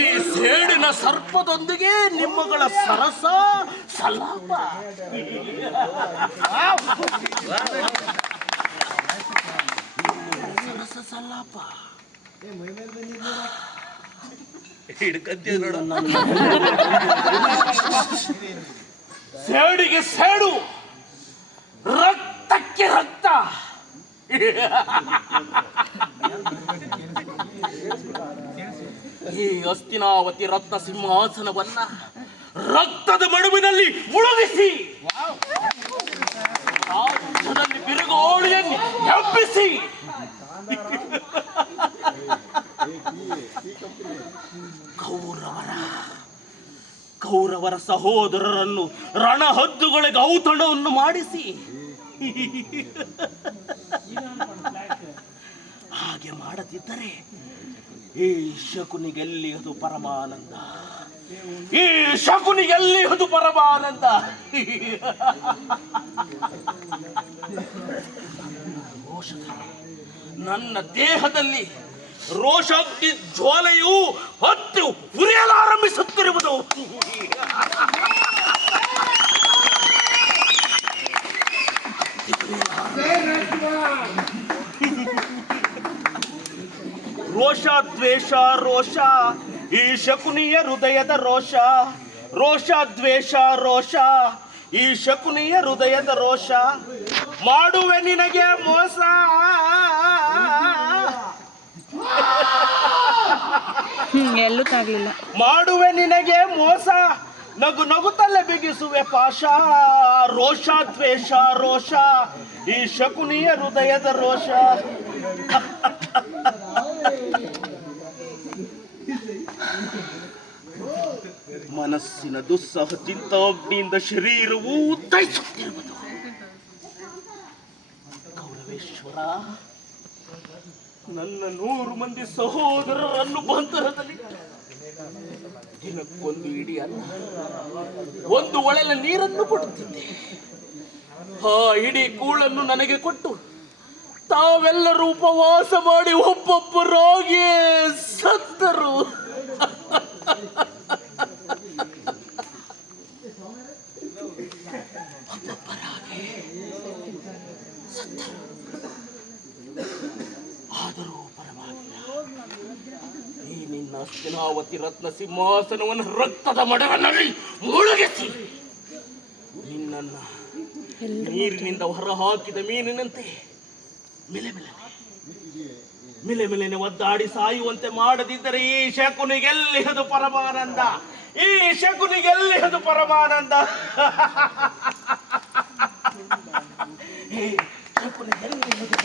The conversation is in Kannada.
ಈ ಸೇಡಿನ ಸರ್ಪದೊಂದಿಗೆ ನಿಮ್ಮಗಳ ಸರಸ ಸಲಾಪ. ಸರಸ ಸಲಾಪ ಹಿಡ್ಕಂತೀವಿ ನೋಡ. ಸೇಡಿಗೆ ಸೇಡು, ರಕ್ತಕ್ಕೆ ರಕ್ತ. ಈ ಹಸ್ತಿನಾವತಿ ರತ್ನ ಸಿಂಹಾಸನವನ್ನ ರಕ್ತದ ಮಡುವಿನಲ್ಲಿ ಮುಳುಗಿಸಿ ರಾಜ್ಯದಲ್ಲಿ ಬಿರುಗೋಳಿಯನ್ನು ಎಬ್ಬಿಸಿ ಕೌರವರ ಸಹೋದರರನ್ನು ರಣಹದ್ದುಗಳಿಗೆ ಔತಣವನ್ನು ಮಾಡಿಸಿ ಹಾಗೆ ಮಾಡದಿದ್ದರೆ ಈ ಶಕುನಿಗೆಲ್ಲಿ ಅದು ಪರಮಾನಂದ, ಈ ಶಕುನಿಗೆಲ್ಲಿ ಅದು ಪರಮಾನಂದ. ನನ್ನ ದೇಹದಲ್ಲಿ ರೋಷಾಗ್ನಿ ಜ್ವಾಲೆಯು ಹೊತ್ತು ಉರಿಯಲಾರಂಭಿಸುತ್ತಿರುವುದು. ರೋಷ ದ್ವೇಷ ರೋಷ ಈ ಶಕುನಿಯ ಹೃದಯದ ರೋಷ. ರೋಷ ದ್ವೇಷ ರೋಷ ಈ ಶಕುನಿಯ ಹೃದಯದ ರೋಷ. ಮಾಡುವೆ ನಿನಗೆ ಮೋಸ, ಎಲ್ಲೂ ತಾಗ್ಲಿಲ್ಲ. ಮಾಡುವೆ ನಿನಗೆ ಮೋಸ, ನಗು ನಗುತ್ತಲ್ಲೇ ಬಿಗಿಸುವೆ ಪಾಶ. ರೋಷ ದ್ವೇಷ ರೋಷ ಈ ಶಕುನಿಯ ಹೃದಯದ ರೋಷ. ಮನಸ್ಸಿನ ದುಸ್ಸಹ ಚಿಂತಾಗ್ನಿಯಿಂದ ಶರೀರವು ಉತ್ತೈಸುತ್ತಿರುವುದು. ಕೌರವೇಶ್ವರ, ನನ್ನ 100 ಮಂದಿ ಸಹೋದರರನ್ನು ಬಂಧನದಲ್ಲಿ ದಿನಕ್ಕೊಂದು ಇಡೀ ಅನ್ನ, ಒಂದು ಒಳೆಲ ನೀರನ್ನು ಕೊಡುತ್ತಿದ್ದೆ. ಆ ಇಡೀ ಕೂಳನ್ನು ನನಗೆ ಕೊಟ್ಟು ತಾವೆಲ್ಲರೂ ಉಪವಾಸ ಮಾಡಿ ಒಬ್ಬೊಬ್ಬರಾಗಿ ಸತ್ತರು. ಆದರೂ ಪರವಾಗಿಲ್ಲ, ಈ ನಿನ್ನ ಹಸ್ತಿನಾವತಿ ರತ್ನ ಸಿಂಹಾಸನವನ್ನು ರಕ್ತದ ಮಡವಿನಲ್ಲಿ ಮುಳುಗಿಸಿ ನಿನ್ನನ್ನು ನೀರಿನಿಂದ ಹೊರಹಾಕಿದ ಮೀನಿನಂತೆ ಮೆಲೆ ಮೆಲೆನೆ ಒದ್ದಾಡಿ ಸಾಯುವಂತೆ ಮಾಡದಿದ್ದರೆ ಈ ಶಕುನಿಗೆಲ್ಲಿಹದು ಪರಮಾನಂದ, ಈ ಶಕುನಿಗೆಲ್ಲಿಹದು ಪರಮಾನಂದ. ಶಕುನಿಗೆಲ್ಲಿಹದು